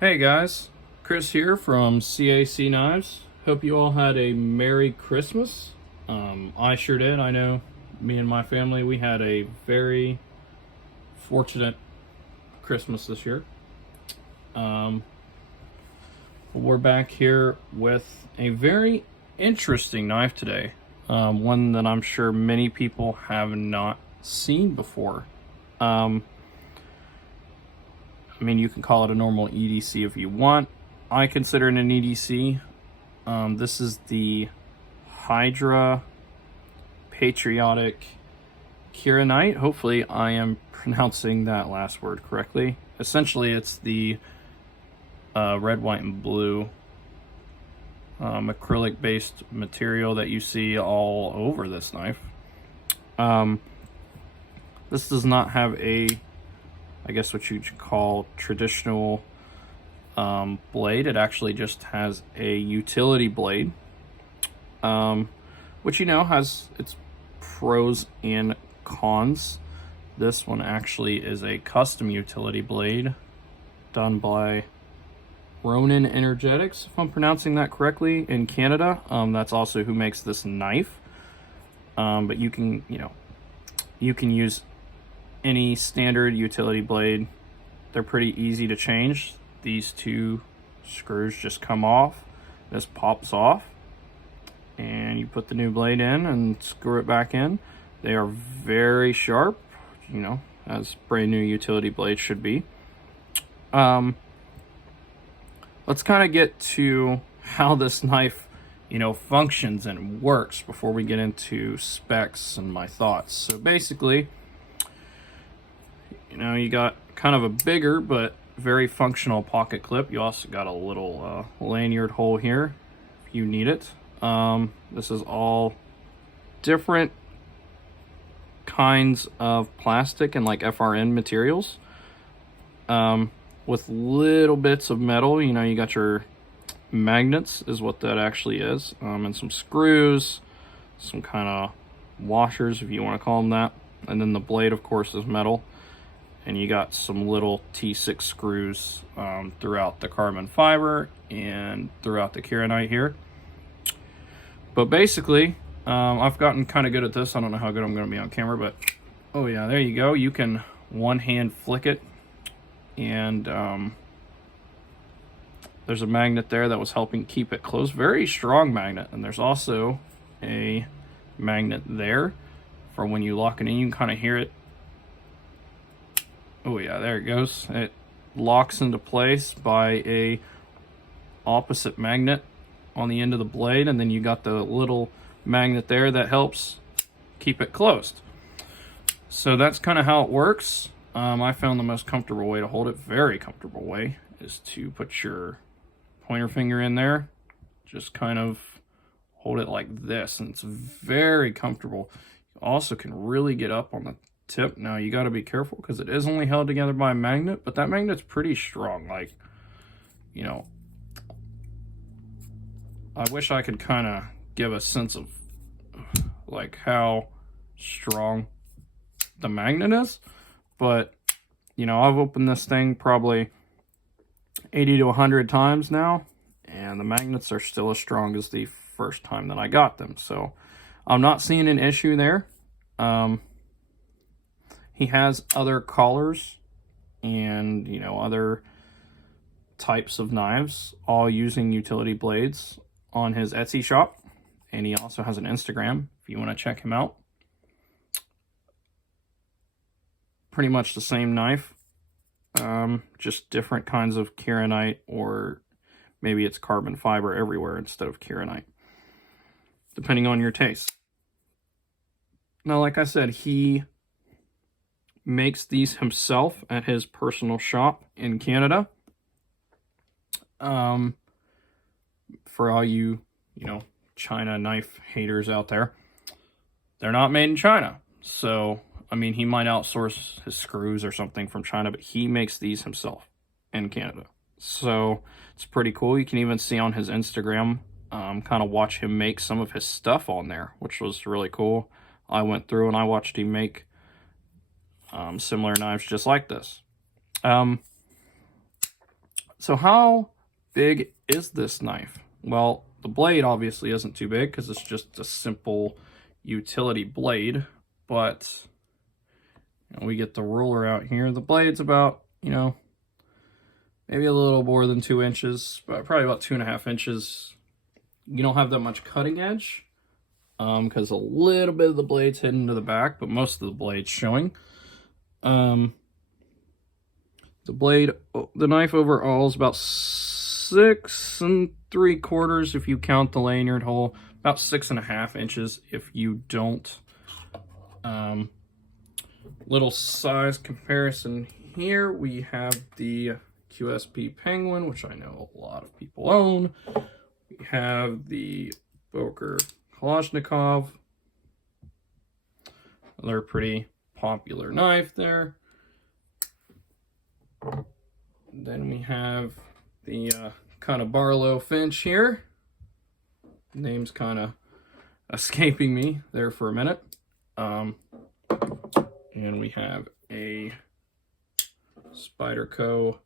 Hey guys, Chris here from CAC Knives. Hope you all had a Merry Christmas. I sure did. I know me and my family, we had a very fortunate Christmas this year. Um, we're back here with a very interesting knife today. One that I'm sure many people have not seen before. I mean, you can call it a normal EDC if you want. I consider it an EDC. This is the Hydra Patriotic Kieranite. Hopefully I am pronouncing that last word correctly. Essentially, it's the red, white, and blue acrylic-based material that you see all over this knife. This does not have a, I guess what you'd call traditional blade. It actually just has a utility blade, which has its pros and cons. This one actually is a custom utility blade done by Ronin Energetics, if I'm pronouncing that correctly, in Canada. That's also who makes this knife. But you can use any standard utility blade. They're pretty easy to change. These two screws just come off. This pops off, and you put the new blade in and screw it back in. They are very sharp, as brand new utility blades should be. Let's kind of get to how this knife, functions and works before we get into specs and my thoughts. So basically, you got kind of a bigger but very functional pocket clip. You also got a little lanyard hole here if you need it. This is all different kinds of plastic and like FRN materials, with little bits of metal. You got your magnets is what that actually is, and some screws, some kind of washers if you want to call them that, and then the blade of course is metal. And you got some little T6 screws throughout the carbon fiber and throughout the Kieranite here. But basically, I've gotten kind of good at this. I don't know how good I'm going to be on camera, but oh yeah, there you go. You can one hand flick it, and there's a magnet there that was helping keep it closed. Very strong magnet. And there's also a magnet there for when you lock it in. You can kind of hear it. Oh yeah, there it goes. It locks into place by a opposite magnet on the end of the blade, and then you got the little magnet there that helps keep it closed. So that's kind of how it works. I found the most comfortable way to hold it, very comfortable way, is to put your pointer finger in there, just kind of hold it like this, and it's very comfortable. You also can really get up on the tip. Now you got to be careful because it is only held together by a magnet, but that magnet's pretty strong. Like, I wish I could kind of give a sense of like how strong the magnet is, but I've opened this thing probably 80 to 100 times now, and the magnets are still as strong as the first time that I got them. So I'm not seeing an issue there. He has other collars and, other types of knives, all using utility blades on his Etsy shop. And he also has an Instagram if you want to check him out. Pretty much the same knife, just different kinds of Kieranite, or maybe it's carbon fiber everywhere instead of Kieranite, depending on your taste. Now, like I said, he makes these himself at his personal shop in Canada. For all you, China knife haters out there, they're not made in China. So, I mean, he might outsource his screws or something from China, but he makes these himself in Canada. So, it's pretty cool. You can even see on his Instagram, kind of watch him make some of his stuff on there, which was really cool. I went through and I watched him make similar knives just like this. So how big is this knife? Well, the blade obviously isn't too big because it's just a simple utility blade, but we get the ruler out here. The blade's about, maybe a little more than 2 inches, but probably about 2.5 inches. You don't have that much cutting edge because a little bit of the blade's hidden to the back, but most of the blade's showing. The knife overall is about 6 3/4 if you count the lanyard hole, about 6.5 inches if you don't. Little size comparison here, we have the QSP Penguin, which I know a lot of people own. We have the Boker Kalashnikov, another pretty popular knife there. Then we have the kind of Barlow Finch here. Name's kind of escaping me there for a minute. And we have a Spyderco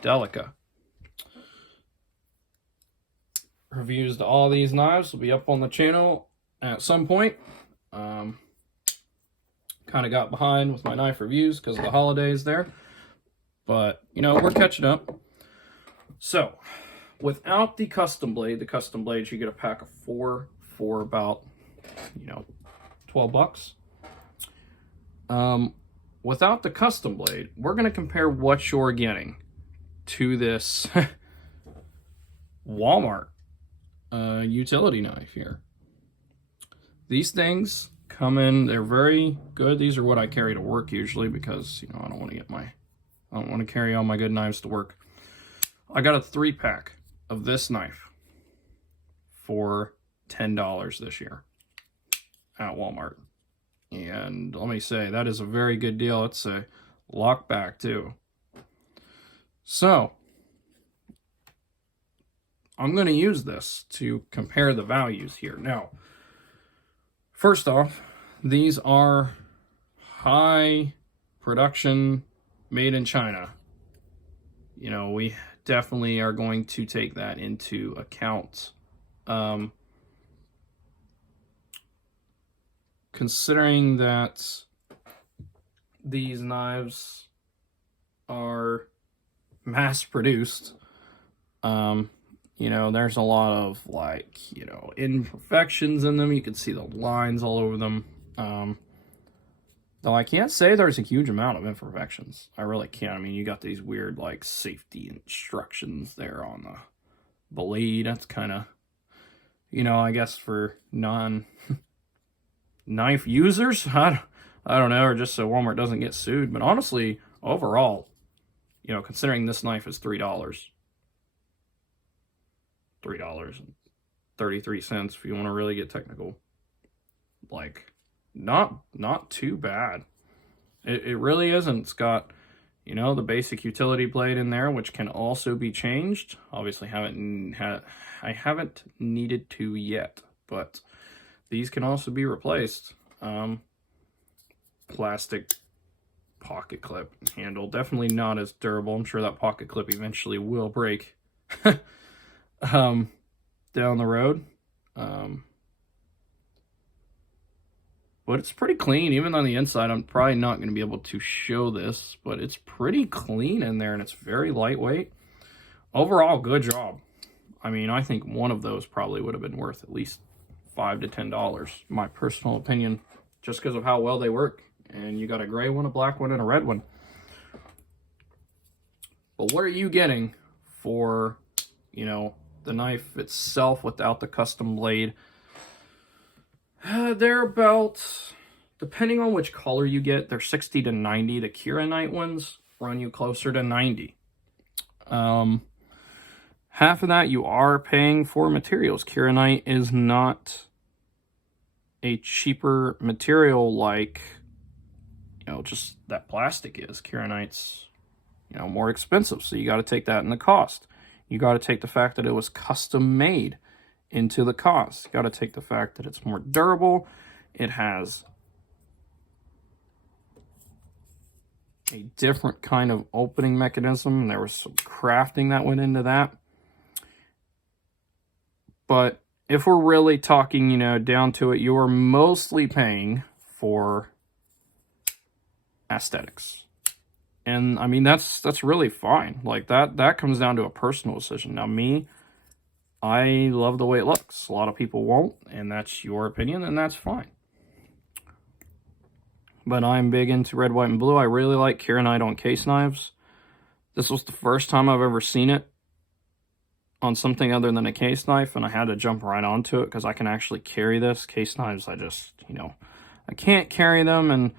Delica. Reviews to all these knives will be up on the channel at some point. Kind of got behind with my knife reviews because of the holidays there. But, we're catching up. So, without the custom blades, you get a pack of 4 for about, $12. Without the custom blade, we're going to compare what you're getting to this Walmart utility knife here. These things come in, they're very good. These are what I carry to work usually because, I don't want to carry all my good knives to work. I got a 3-pack of this knife for $10 this year at Walmart. And let me say, that is a very good deal. It's a lockback too. So, I'm going to use this to compare the values here. Now, first off, these are high production, made in China. We definitely are going to take that into account. Considering that these knives are mass produced, there's a lot of imperfections in them. You can see the lines all over them. Though I can't say there's a huge amount of imperfections. I really can't. I mean, you got these weird safety instructions there on the blade. That's kind of, I guess for non-knife users, I don't know, or just so Walmart doesn't get sued. But honestly, overall, considering this knife is $3.33 if you want to really get technical, not too bad. It really isn't. It's got, the basic utility blade in there, which can also be changed. Obviously, I haven't needed to yet, but these can also be replaced. Plastic pocket clip handle, definitely not as durable. I'm sure that pocket clip eventually will break down the road. But it's pretty clean, even on the inside. I'm probably not going to be able to show this, but it's pretty clean in there, and it's very lightweight. Overall, good job. I mean, I think one of those probably would have been worth at least $5 to $10, my personal opinion, just because of how well they work. And you got a gray one, a black one, and a red one. But what are you getting for, the knife itself without the custom blade? They're about, depending on which color you get, they're 60 to 90. The Kira ones run you closer to 90. Half of that you are paying for materials. Kira is not a cheaper material like, just that plastic is. Kira more expensive, so you got to take that in the cost. You got to take the fact that it was custom made into the cost. You got to take the fact that it's more durable. It has a different kind of opening mechanism, and there was some crafting that went into that. But if we're really talking, you know, down to it, you're mostly paying for aesthetics. And I mean, that's really fine. Like that comes down to a personal decision. Now me, I love the way it looks. A lot of people won't, and that's your opinion, and that's fine. But I'm big into red, white, and blue. I really like Kieranite on case knives. This was the first time I've ever seen it on something other than a case knife, and I had to jump right onto it because I can actually carry this. Case knives, I just, you know, I can't carry them, and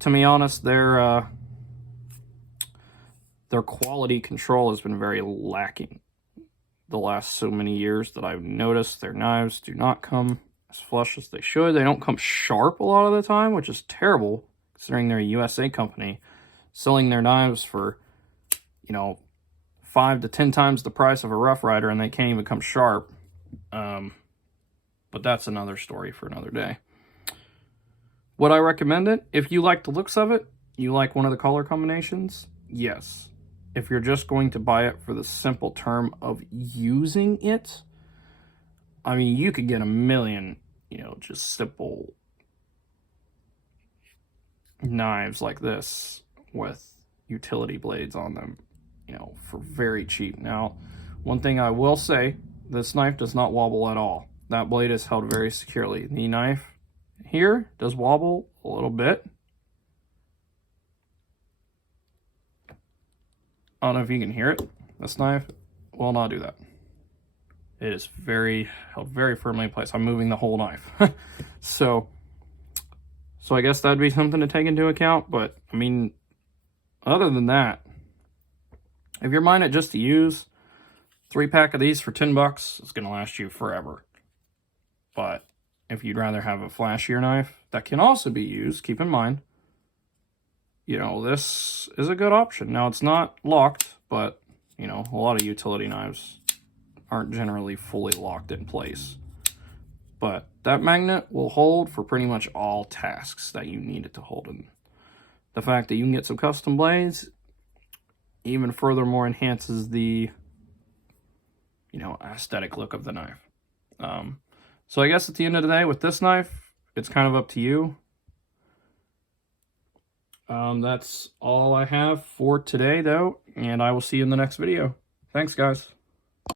to be honest, their quality control has been very lacking the last so many years that I've noticed. Their knives do not come as flush as they should. They don't come sharp a lot of the time, which is terrible considering they're a USA company selling their knives for, you know, 5 to 10 times the price of a Rough Rider, and they can't even come sharp. But that's another story for another day. Would I recommend it? If you like the looks of it, you like one of the color combinations, yes. If you're just going to buy it for the simple term of using it, I mean, you could get a million, you know, just simple knives like this with utility blades on them, you know, for very cheap. Now, one thing I will say, this knife does not wobble at all. That blade is held very securely. The knife here does wobble a little bit. I don't know if you can hear it. This knife will not do that. It is held very firmly in place. I'm moving the whole knife. So I guess that'd be something to take into account. But I mean, other than that, if you're buying it just to use, 3-pack of these for $10 is going to last you forever. But if you'd rather have a flashier knife that can also be used, keep in mind, you know, this is a good option. Now, it's not locked, but, you know, a lot of utility knives aren't generally fully locked in place. But that magnet will hold for pretty much all tasks that you need it to hold. And the fact that you can get some custom blades even furthermore enhances the, you know, aesthetic look of the knife. So I guess at the end of the day, with this knife, it's kind of up to you. That's all I have for today, though, and I will see you in the next video. Thanks, guys.